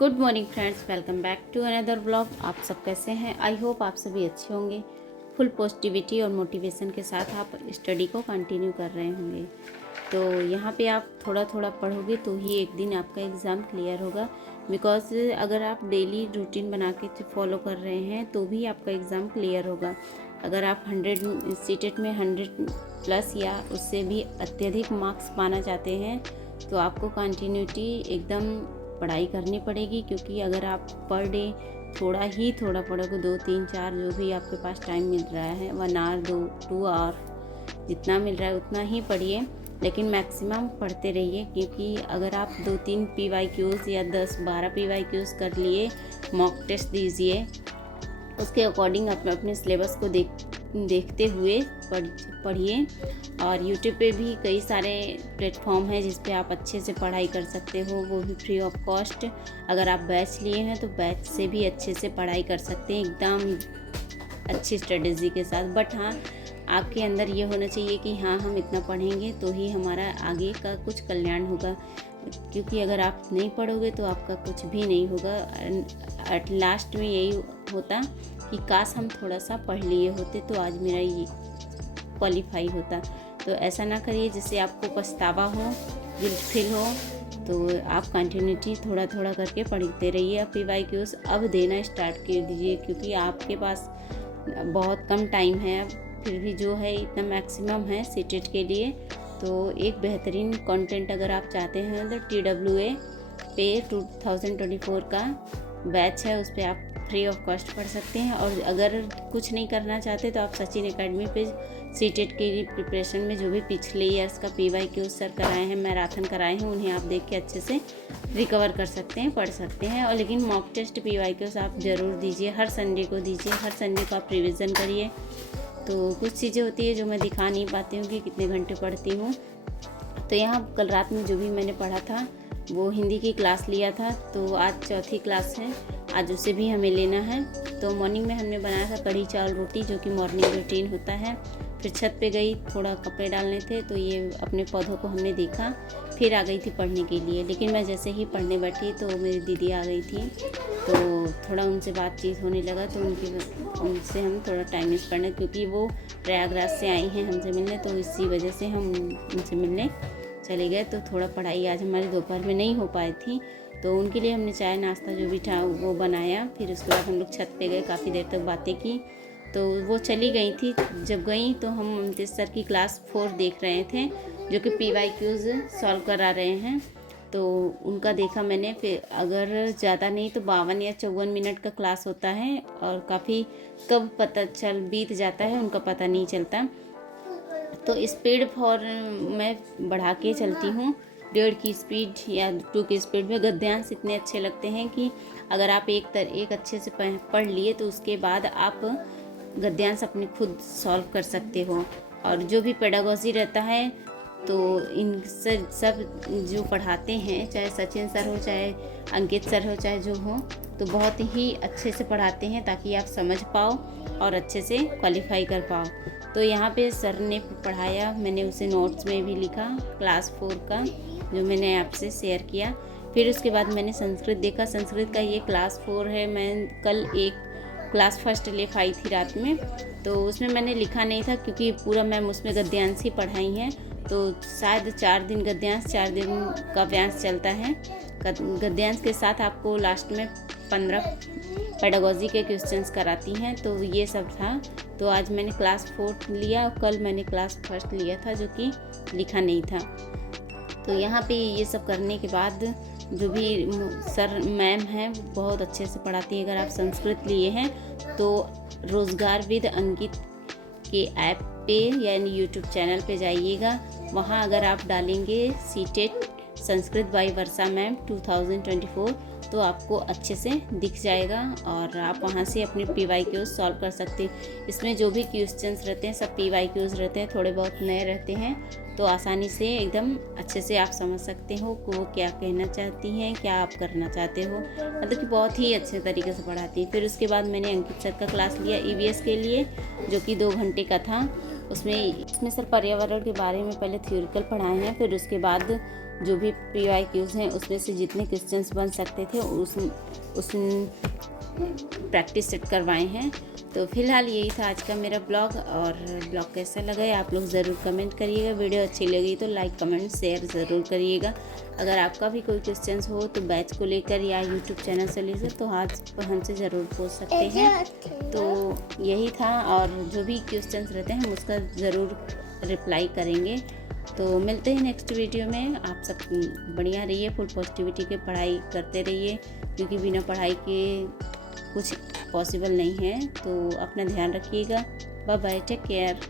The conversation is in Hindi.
Good morning friends, welcome back to another vlog. आप सब कैसे हैं? आई होप आप सभी अच्छे होंगे। फुल पॉजिटिविटी और मोटिवेशन के साथ आप स्टडी को कंटिन्यू कर रहे होंगे। तो यहाँ पे आप थोड़ा थोड़ा पढ़ोगे तो ही एक दिन आपका एग्ज़ाम क्लियर होगा। बिकॉज अगर आप डेली रूटीन बना के फॉलो कर रहे हैं तो भी आपका एग्ज़ाम क्लियर होगा। अगर आप 100 सीटेट में 100+ या उससे भी अत्यधिक मार्क्स पाना चाहते हैं तो आपको कंटिन्यूटी एकदम पढ़ाई करनी पड़ेगी। क्योंकि अगर आप पर डे थोड़ा पढ़ोगे, 2 3 4 जो भी आपके पास टाइम मिल रहा है, 1 आवर 2 आवर जितना मिल रहा है उतना ही पढ़िए, लेकिन मैक्सिमम पढ़ते रहिए। क्योंकि अगर आप 2-3 PYQs या 10-12 PYQs कर लिए, मॉक टेस्ट दीजिए, उसके अकॉर्डिंग अपने सिलेबस को देखते हुए पढ़िए। और यूट्यूब पे भी कई सारे प्लेटफॉर्म हैं जिस पे आप अच्छे से पढ़ाई कर सकते हो, वो भी फ्री ऑफ कॉस्ट। अगर आप बैच लिए हैं तो बैच से भी अच्छे से पढ़ाई कर सकते हैं, एकदम अच्छी स्ट्रेटजी के साथ। बट हाँ, आपके अंदर ये होना चाहिए कि हाँ, हम इतना पढ़ेंगे तो ही हमारा आगे का कुछ कल्याण होगा। क्योंकि अगर आप नहीं पढ़ोगे तो आपका कुछ भी नहीं होगा। एट लास्ट में यही होता कि काश हम थोड़ा सा पढ़ लिए होते तो आज मेरा ये क्वालिफाई होता। तो ऐसा ना करिए जिससे आपको पछतावा हो, गिल्ट फील हो। तो आप कंटिन्यूटी थोड़ा थोड़ा करके पढ़ते रहिए। अब PYQs अब देना स्टार्ट कर दीजिए, क्योंकि आपके पास बहुत कम टाइम है। फिर भी जो है इतना मैक्सिमम है सीटेट के लिए। तो एक बेहतरीन कंटेंट अगर आप चाहते हैं तो TWA पे 2024 का बैच है, उस पर आप फ्री ऑफ कॉस्ट पढ़ सकते हैं। और अगर कुछ नहीं करना चाहते तो आप सचिन एकेडमी पे सीटेट की प्रिपरेशन में जो भी पिछले ईयर्स का PYQ सर कराए हैं, मैराथन कराए हैं, उन्हें आप देख के अच्छे से रिकवर कर सकते हैं, पढ़ सकते हैं। और लेकिन मॉक टेस्ट PYQs आप ज़रूर दीजिए, हर संडे को दीजिए, हर संडे को आप रिविज़न करिए। तो कुछ चीज़ें होती है जो मैं दिखा नहीं पाती हूँ कि कितने घंटे पढ़ती हूँ। तो यहाँ कल रात में जो भी मैंने पढ़ा था वो हिंदी की क्लास लिया था, तो आज चौथी क्लास है, आज उसे भी हमें लेना है। तो मॉर्निंग में हमने बनाया था कढ़ी चावल रोटी, जो कि मॉर्निंग रूटीन होता है। फिर छत पे गई, थोड़ा कपड़े डालने थे तो ये अपने पौधों को हमने देखा, फिर आ गई थी पढ़ने के लिए। लेकिन मैं जैसे ही पढ़ने बैठी तो मेरी दीदी आ गई थी, तो थोड़ा उनसे बातचीत होने लगा। तो उनसे हम थोड़ा टाइम स्पेंड करना, क्योंकि वो प्रयागराज से आई हैं हमसे मिलने, तो इसी वजह से हम उनसे मिलने चले गए। तो थोड़ा पढ़ाई आज हमारी दोपहर में नहीं हो पाई थी, तो उनके लिए हमने चाय नाश्ता जो भी था वो बनाया। फिर उसके बाद हम लोग छत पे गए, काफ़ी देर तक बातें की। तो वो चली गई थी। जब गई तो हम अमित सर की क्लास 4 देख रहे थे, जो कि PYQs सॉल्व करा रहे हैं। तो उनका देखा मैंने। फिर अगर ज़्यादा नहीं तो 52 या 54 मिनट का क्लास होता है, और काफ़ी कब बीत जाता है उनका पता नहीं चलता। तो स्पीड मैं बढ़ा के चलती हूँ, 1.5 की स्पीड या 2 की स्पीड में। गद्यांश इतने अच्छे लगते हैं कि अगर आप एक अच्छे से पढ़ लिए तो उसके बाद आप गद्यांश अपने खुद सॉल्व कर सकते हो। और जो भी पेडागोजी रहता है तो इन सब जो पढ़ाते हैं, चाहे सचिन सर हो, चाहे अंकित सर हो, चाहे जो हो, तो बहुत ही अच्छे से पढ़ाते हैं ताकि आप समझ पाओ और अच्छे से क्वालिफाई कर पाओ। तो यहाँ पे सर ने पढ़ाया, मैंने उसे नोट्स में भी लिखा क्लास 4 का, जो मैंने आपसे शेयर किया। फिर उसके बाद मैंने संस्कृत देखा। संस्कृत का ये क्लास 4 है। मैं कल एक क्लास फर्स्ट लेफ आई थी रात में, तो उसमें मैंने लिखा नहीं था, क्योंकि पूरा मैम उसमें गद्यांश ही पढ़ाई हैं। तो शायद 4 दिन गद्यांश, 4 दिन का व्यांश चलता है। गद्यांश के साथ आपको लास्ट में 15 पेडागोजी के क्वेश्चंस कराती हैं। तो ये सब था। तो आज मैंने क्लास 4 लिया, कल मैंने क्लास फर्स्ट लिया था, जो कि लिखा नहीं था। तो यहाँ पे ये सब करने के बाद जो भी सर मैम हैं बहुत अच्छे से पढ़ाती है। अगर आप संस्कृत लिए हैं तो रोज़गार विद अंकित के ऐप पे यानी यूट्यूब चैनल पे जाइएगा। वहाँ अगर आप डालेंगे सीटेट संस्कृत बाय वर्षा मैम 2024 तो आपको अच्छे से दिख जाएगा, और आप वहाँ से अपने PYQs सॉल्व कर सकते हैं। इसमें जो भी क्वेश्चंस रहते हैं सब PYQs रहते हैं, थोड़े बहुत नए रहते हैं, तो आसानी से एकदम अच्छे से आप समझ सकते हो कि वो क्या कहना चाहती हैं, क्या आप करना चाहते हो। मतलब कि बहुत ही अच्छे तरीके से पढ़ाती है। फिर उसके बाद मैंने अंकित सर का क्लास लिया EVS के लिए, जो कि 2 घंटे का था। उसमें सर पर्यावरण के बारे में पहले थ्योरिकल पढ़ाए हैं, फिर उसके बाद जो भी PYQs हैं उसमें से जितने क्वेश्चंस बन सकते थे उस प्रैक्टिस सेट करवाए हैं। तो फिलहाल यही था आज का मेरा ब्लॉग, और ब्लॉग कैसा लगा है आप लोग ज़रूर कमेंट करिएगा। वीडियो अच्छी लगी तो लाइक कमेंट शेयर ज़रूर करिएगा। अगर आपका भी कोई क्वेश्चंस हो तो बैच को लेकर या यूट्यूब चैनल से लेकर तो आज हमसे ज़रूर पूछ सकते हैं। तो यही था, और जो भी क्वेश्चंस रहते हैं हम उसका ज़रूर रिप्लाई करेंगे। तो मिलते हैं नेक्स्ट वीडियो में। आप सब बढ़िया रहिए, फुल पॉजिटिविटी के पढ़ाई करते रहिए, क्योंकि बिना पढ़ाई के कुछ पॉसिबल नहीं है। तो अपना ध्यान रखिएगा। Bye bye, take care.